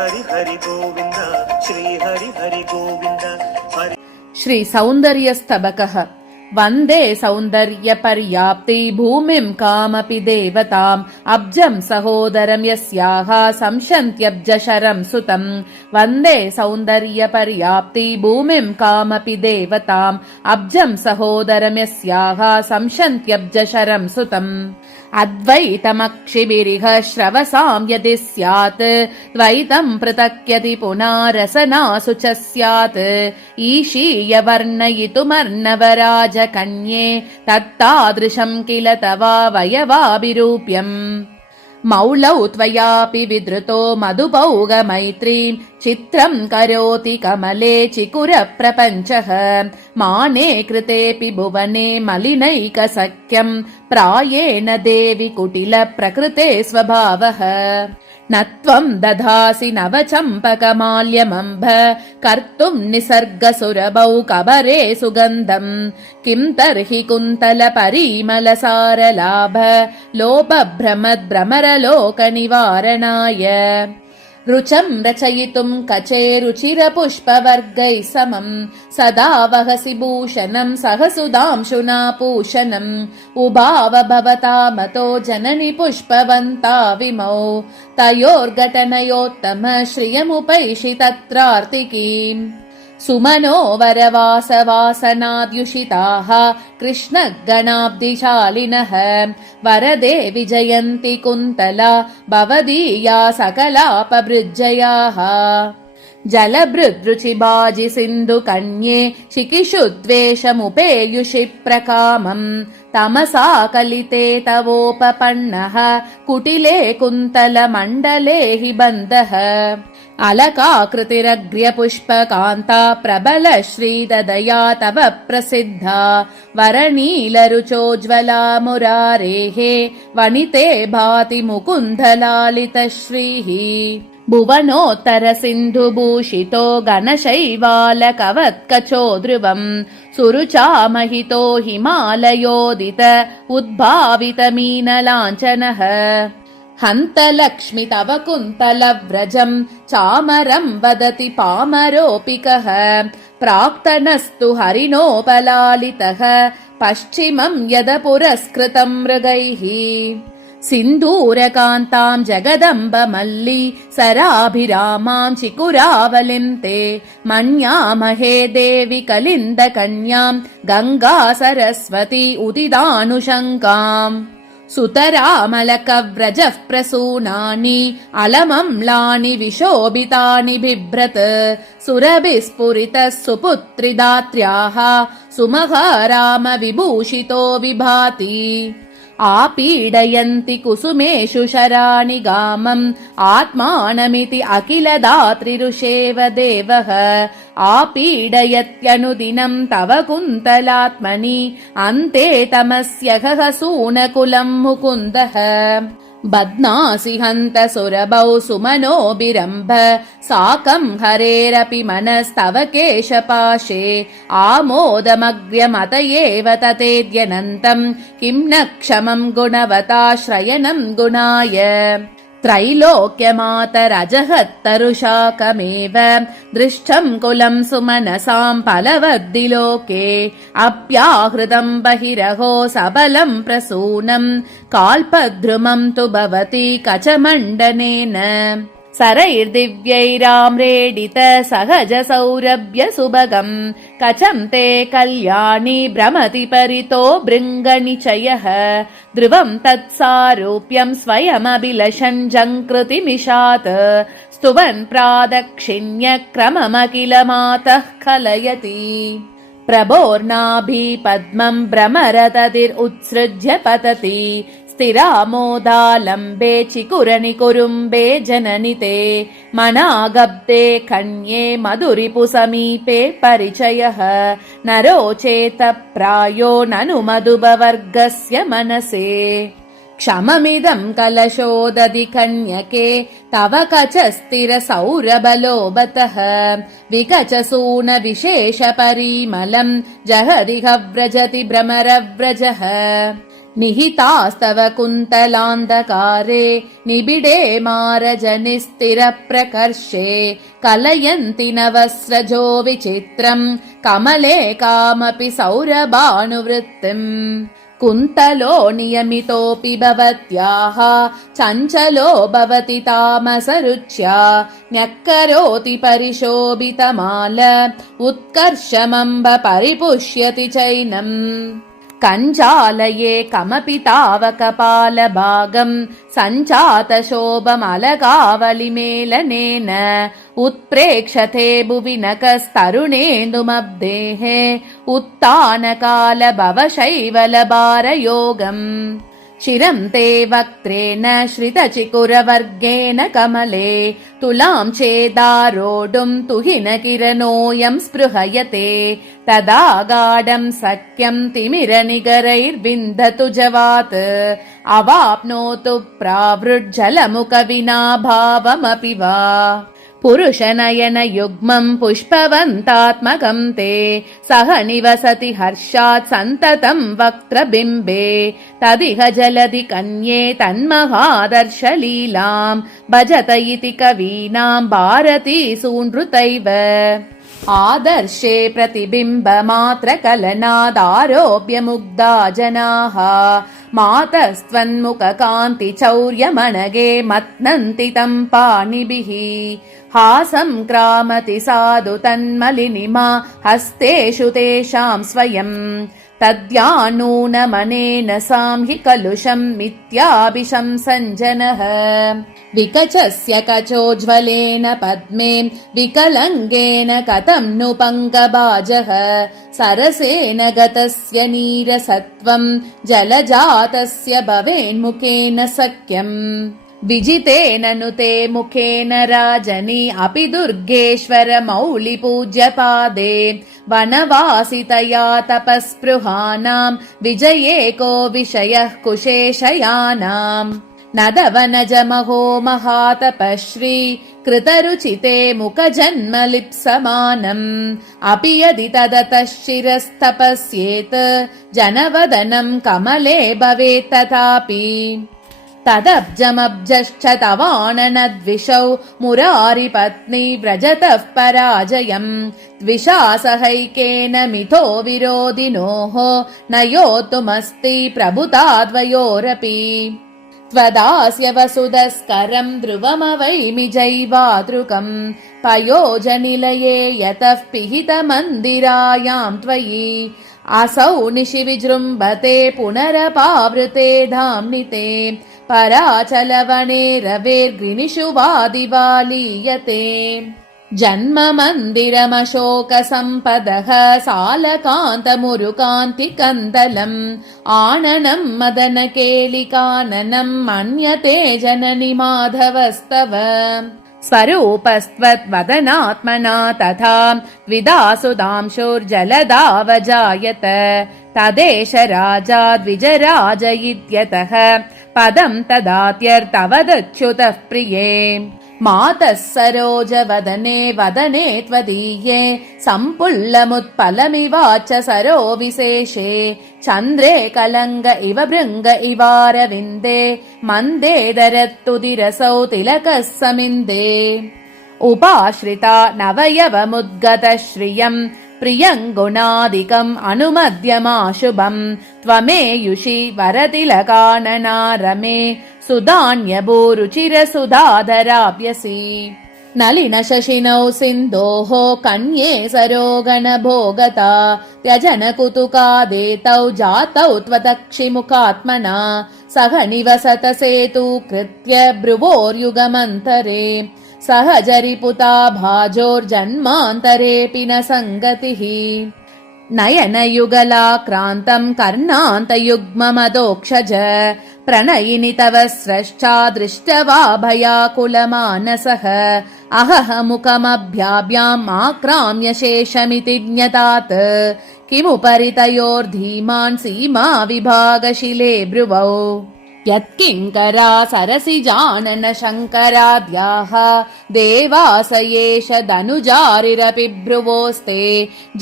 हरि हरि गोविन्द श्री हरि हरि गोविन्द हरि। श्री सौन्दर्यस्तबकः। वन्दे सौन्दर्यपर्याप्ति भूमिं कामपि देवताम् अब्जं सहोदरं यस्याः संशन्त्यब्जशरं सुतम्। वन्दे सौन्दर्यपर्याप्ति भूमिं कामपि देवताम् अब्जं सहोदरं यस्याः संशन्त्यब्जशरं सुतम्। अद्वैतमक्षिभिरिह श्रवसां यदि स्यात् द्वैतं पृथक्यति पुनारसनासु च स्यात्। ईशीय वर्णयितुमर्णवराजकन्ये तत्तादृशं किल तवावयवाभिरूप्यम्। मौलौ त्वयापि विधृतो मधुपौगमैत्रीं चित्रं करोति कमले चिकुरप्रपञ्चः। माने कृतेऽपि भुवने मलिनैकसख्यं प्रायेण देवि कुटिलप्रकृते स्वभावः। न त्वं दधासि नवचम्पकमाल्यमम्भ कर्तुं निसर्गसुरभौ कबरे सुगन्धम्। किं तर्हि कुन्तलपरिमलसारलाभ लोभभ्रमद्भ्रमरलोकनिवारणाय। रुचं रचयितुं कचे रुचिरपुष्पवर्गैः समम् सदा वहसि भूषणं सहसुधांशुना पूषणम्। उभाव भवता मतो जननि पुष्पवन्ता विमौ तयोर्घटनयोत्तम श्रियमुपैषि तत्रार्तिकीम्। सुमनोवरवासवासनाद्युषिताः कृष्णगणाब्धिशालिनः वरदे विजयन्ति कुन्तला भवदीया सकलापभृज्जयाः। जलभृद्रुचिबाजि सिन्धुकन्ये शिकिषुद्वेषमुपेयुषि प्रकामम् तमसा कलिते तवोपपन्नः कुटिले कुन्तलमण्डले हि बन्धः। अलकाकृतिरग्र्यपुष्पकान्ता प्रबल श्रीददया तव प्रसिद्धा वरनीलरुचोज्ज्वला मुरारेः वनिते भाति मुकुन्दलालितश्रीः। भुवनोत्तर सिन्धुभूषितो घनशैवालकवत्कचो ध्रुवम् सुरुचामहितो हिमालयोदित उद्भावितमीनलाञ्छनः। हन्तलक्ष्मि तव कुन्तलव्रजं चामरं वदति पामरोऽपि कः। प्राक्तनस्तु हरिणोपलालितः पश्चिमं यद पुरस्कृतं मृगैः। सिन्दूरकान्तां जगदम्बमल्ली सराभिरामां चिकुरावलिं ते मन्यामहे देवि कलिन्दकन्यां गङ्गा सरस्वती उदिदानुशङ्काम्। सुतरामलकव्रजः प्रसूनानि अलमम्लानि विशोभितानि बिभ्रत् सुरभिस्फुरितः सुपुत्रिदात्र्याः सुमहाराम विभूषितो विभाति। आपीडयन्ति कुसुमेषु शराणि गामम् आत्मानमिति अखिलदात्रिरुषेव देवः। आपीडयत्यनुदिनं तव कुन्तलात्मनि अन्ते तमस्यघः सूनकुलं मुकुन्दः। बध्नासि हन्त सुरभौ सुमनोभिरम्भ साकं हरेरपि मनस्तव केशपाशे। आमोदमग्र्यमत एव ततेद्यनन्तं किं न क्षमं गुणवताश्रयणं गुणाय। त्रैलोक्यमातरजहत्तरुशाकमेव दृष्टं कुलं सुमनसां फलवद्दिलोके। अप्याहृतं बहिरहो सबलं प्रसूनं काल्पद्रुमं तु भवति कचमण्डनेन। सरैर्दिव्यैराम्रेडित सहज सौरभ्य सुभगम् कचं ते कल्याणी भ्रमति परितो भृङ्गनिचयः। ध्रुवं तत्सारूप्यं स्वयमभिलषन् जङ्कृतिमिषात् स्तुवन् प्रादक्षिण्यक्रममखिल मातः कलयति। प्रभोर्नाभि पद्मं भ्रमरततिरुत्सृज्य पतति स्थिरामोदालम्बे चिकुरनिकुरुम्बे जननिते। मनागब्दे कन्ये मधुरिपु समीपे परिचयः नरोचेत प्रायो ननु मधुबवर्गस्य मनसे। क्षममिदं कलशोदधि कन्यके तव कचस्थिरसौरभलोभतः। विकचसून विशेष परिमलं जहदिह व्रजति भ्रमरव्रजः। निहितास्तव कुन्तलान्धकारे निबिडे मारजनिस्थिरप्रकर्षे कलयन्ति नवस्रजो विचित्रम् कमले कामपि सौरभानुवृत्तिम् कुन्तलो नियमितोऽपि भवत्याः चञ्चलो भवति तामसरुच्या न्यक्करोति परिशोभितमाल उत्कर्षमम्ब परिपुष्यति चैनम् कञ्चालये कमपि तावकपालभागम् सञ्चातशोभमलकावलिमेलनेन उत्प्रेक्षते भुवि नकस्तरुणेन्दुमब्धेः उत्तानकालभवशैवलभारयोगम् शिरं ते वक्त्रेण श्रितचिकुरवर्गेण कमले तुलां चेदारोढुं तुहिनकिरणोऽयं स्पृहयते तदा गाढं सख्यं तिमिरनिगरैर्विन्दतु जवात् अवाप्नोतु प्रावृज्जलमुखविनाभावमपि वा पुरुषनयनयुग्मं पुष्पवन्तात्मकं ते सह निवसति हर्षात् सन्ततं वक्त्रबिम्बे तदिह जलधि कन्ये तन्महादर्शलीलां भजत इति कवीनां भारती सूनृतैव आदर्शे प्रतिबिम्बमात्रकलनादारोप्य मुग्धा जनाः मातस्त्वन्मुखकान्तिचौर्यमणगे मत्नन्ति तं पाणिभिः हासं क्रामति साधु तन्मलिनिमा हस्तेषु तेषां स्वयम् तद्यानूनमनेन साम्हि कलुषं मिथ्याभिशंसञ्जनः विकचस्य कचोज्ज्वलेन पद्मे विकलङ्गेन कथं नु पङ्कभाजः सरसेन गतस्य नीरसत्वं जलजातस्य भवेन्मुखेन सख्यम् विजितेन नुते मुखेन राजनि अपि दुर्गेश्वर मौलिपूज्यपादे वनवासितया तपस्पृहानां विजयेको विषयः कुशेशयानाम् नदवनजमहो महातपश्री कृतरुचिते मुखजन्मलिप्समानम् अपि यदि तदतः शिरस्तपस्येत् जनवदनं कमले भवेत् तथापि तदब्जमब्जश्च तवाननद्विषौ मुरारिपत्नी व्रजतः पराजयम् द्विषासहैकेन मिथो विरोधिनोः न योतुमस्ति प्रभुताद्वयोरपि त्वदास्य वसुदस्करम् ध्रुवमवैमि जैवातृकम् पयोजनिलये यतः पिहितमन्दिरायां त्वयि असौ निशि विजृम्भते पुनरपावृते धाम्निते पराचलवने रवेर्गृणिषु वादिवालीयते जन्म मन्दिरमशोकसम्पदः सालकान्तमुरुकान्तिकन्दलम् आननं मदनकेलिकाननं मन्यते जननि माधवस्तव स्वरूपस्त्वद्वदनात्मना तथा द्विधासुधांशुर्जलदावजायत तदेश राजा द्विजराज इत्यतः पदं तदात्यर्तवदच्युतः प्रिये मातः सरोजवदने वदने त्वदीये सम्पुल्लमुत्पलमिवाच सरो विशेषे चन्द्रे कलङ्ग इव भृङ्ग इवारविन्दे मन्दे दरत्तुदिरसौ तिलकः समिन्दे उपाश्रिता नवयवमुद्गतश्रियम् प्रियङ्गुणादिकम् अनुमद्यमाशुभम् त्वमेयुषि वरतिलकाननारमे सुधान्यभूरुचिरसुधाधराभ्यसि नलिनशशिनौ सिन्धोः कन्ये सरोगणभोगता त्यजन कुतुकादेतौ जातौ त्वदक्षिमुखात्मना सह निवसत सेतु कृत्य भ्रुवोर्युगमन्तरे सहजरिपुता भाजोर्जन्मान्तरेऽपि न सङ्गतिः नयनयुगलाक्रान्तं कर्णान्तयुग्ममदोक्षज प्रणयिनि तव स्रष्टा दृष्टवा भयाकुलमानसः अहह मुखमभ्याभ्याम् आक्राम्य शेषमिति ज्ञतात् किमुपरि तयोर्धीमान् सीमा विभागशिले भ्रुवौ यत्किङ्करा सरसिजानन शङ्कराद्याः देवास एष धनुजारिरपि भ्रुवोस्ते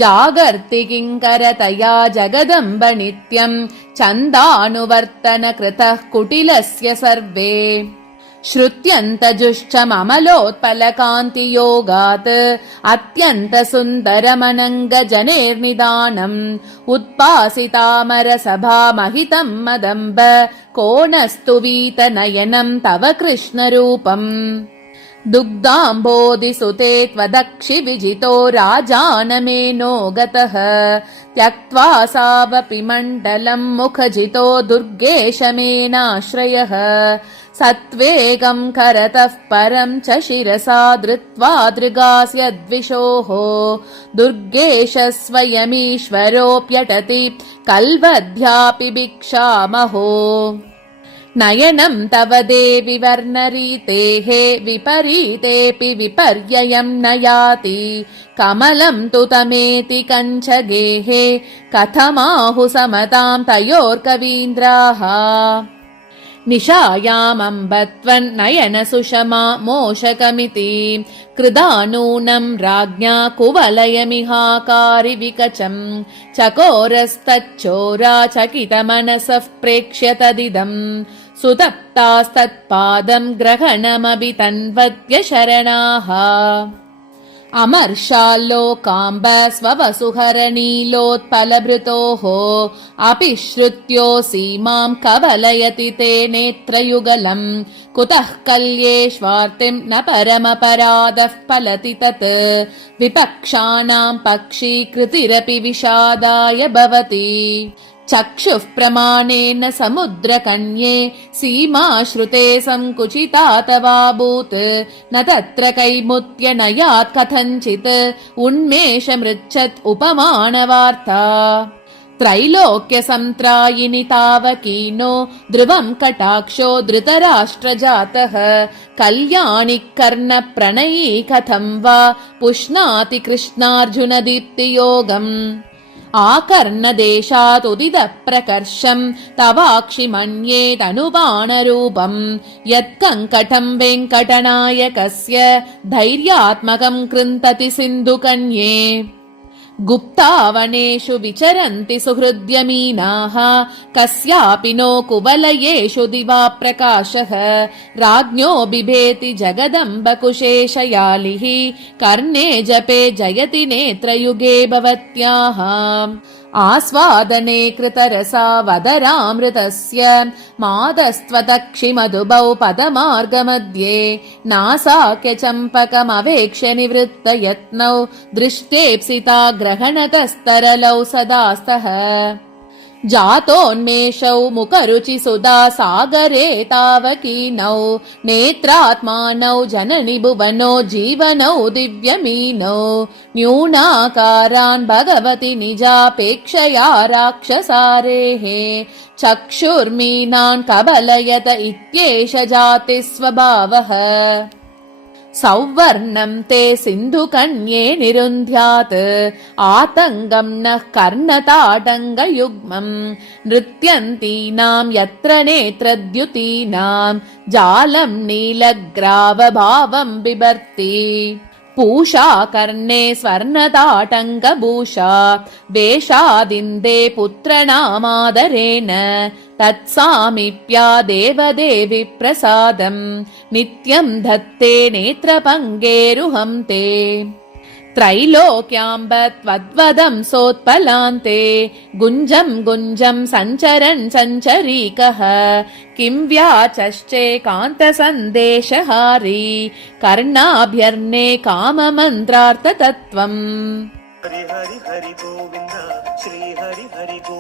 जागर्ति किङ्करतया जगदम्ब नित्यम् छन्दानुवर्तन कृतः कुटिलस्य सर्वे श्रुत्यन्तजुश्चममलोत्पलकान्तियोगात् अत्यन्तसुन्दरमनङ्गजनेर्निदानम् उत्पासितामरसभामहितम् मदम्ब को नस्तुवीतनयनम् तव कृष्णरूपम् दुग्धाम्बोधिसुते त्वदक्षि विजितो राजानमेनो गतः त्यक्त्वा सावपि मण्डलम् मुखजितो दुर्गेशमेनाश्रयः सत्वेगम् करतः परम् च शिरसा धृत्वा दृगास्यद्विषोः दुर्गेश स्वयमीश्वरोऽप्यटति कल्वध्यापि भिक्षामहो नयनम् तव देवि वर्णरीतेः विपरीतेऽपि विपर्ययम् न याति कमलम् तु तमेति कञ्चगेः कथमाहु समताम् तयोर्कवीन्द्राः निशायामम्बत्वन्नयन सुषमा मोषकमिति कृदानूनम् राज्ञा कुवलयमिहाकारि विकचम् चकोरस्तच्चोरा चकितमनसः प्रेक्ष्य तदिदम् सुतप्तास्तत्पादम् ग्रहणमभि तन्वद्य शरणाः अमर्षाल्लोकाम्ब स्ववसुहरणीलोत्पलभृतोः अपि श्रुत्यो सीमाम् कवलयति ते नेत्रयुगलम् कुतः कल्येष्वार्तिम् न परमपराधः फलति तत् विपक्षाणाम् पक्षीकृतिरपि विषादाय भवति चक्षुः प्रमाणेन समुद्रकन्ये सीमाश्रुते सङ्कुचिता तवाभूत् न तत्र कैमुत्य नयात् कथञ्चित् उन्मेषमृच्छत् उपमानवार्ता त्रैलोक्यसन्त्रायिनि तावकीनो ध्रुवम् कटाक्षो धृतराष्ट्रजातः कल्याणि कर्णप्रणयी कथम् वा पुष्णाति कृष्णार्जुनदीप्तियोगम् आकर्णदेशात् उदितप्रकर्षम् तवाक्षि मन्ये तनुबाणरूपम् यत्कङ्कटम् वेङ्कटनायकस्य धैर्यात्मकम् कृन्तति सिन्धुकन्ये गुप्तावनेषु विचरन्ति सुहृद्यमीनाः कस्यापि नो कुवलयेषु दिवा प्रकाशः राज्ञो बिभेति जगदम्बकुशेशयालिः कर्णे जपे जयति नेत्रयुगे भवत्याः आस्वादने कृतरसा वदरामृतस्य मादस्त्वदक्षि मधुबौ पदमार्गमध्ये नासाक्य चम्पकमवेक्ष्य निवृत्तयत्नौ दृष्टेप्सिता ग्रहणतस्तरलौ सदास्तः जातोन्मेषौ मुखरुचिसुधा सागरे तावकीनौ नेत्रात्मानौ जननि भुवनो जीवनौ दिव्यमीनौ न्यूनाकारान् भगवति निजापेक्षया राक्षसारेः चक्षुर्मीनान् कबलयत इत्येष जातिस्वभावः सौवर्णम् ते सिन्धुकन्ये निरुन्ध्यात् आतङ्गम् नः कर्णताटङ्गयुग्मम् नृत्यन्तीनाम् यत्र नेत्रद्युतीनाम् जालम् नीलग्रावभावम् बिभर्ति पूषा कर्णे स्वर्णताटङ्कभूषा वेषादिन्दे पुत्रनामादरेण तत्सामीप्या देवदेवि प्रसादम् नित्यम् धत्ते नेत्रपङ्गेरुहं ते त्रैलोक्याम्ब त्वद्वदम् सोत्पलान्ते गुञ्जम् गुञ्जम् सञ्चरन् सञ्चरीकः किं व्याचश्चे कान्तसन्देशहारी कर्णाभ्यर्णे काममन्त्रार्थतत्त्वम् हरि हरि हरि गोविन्द श्री हरि हरि गोविन्द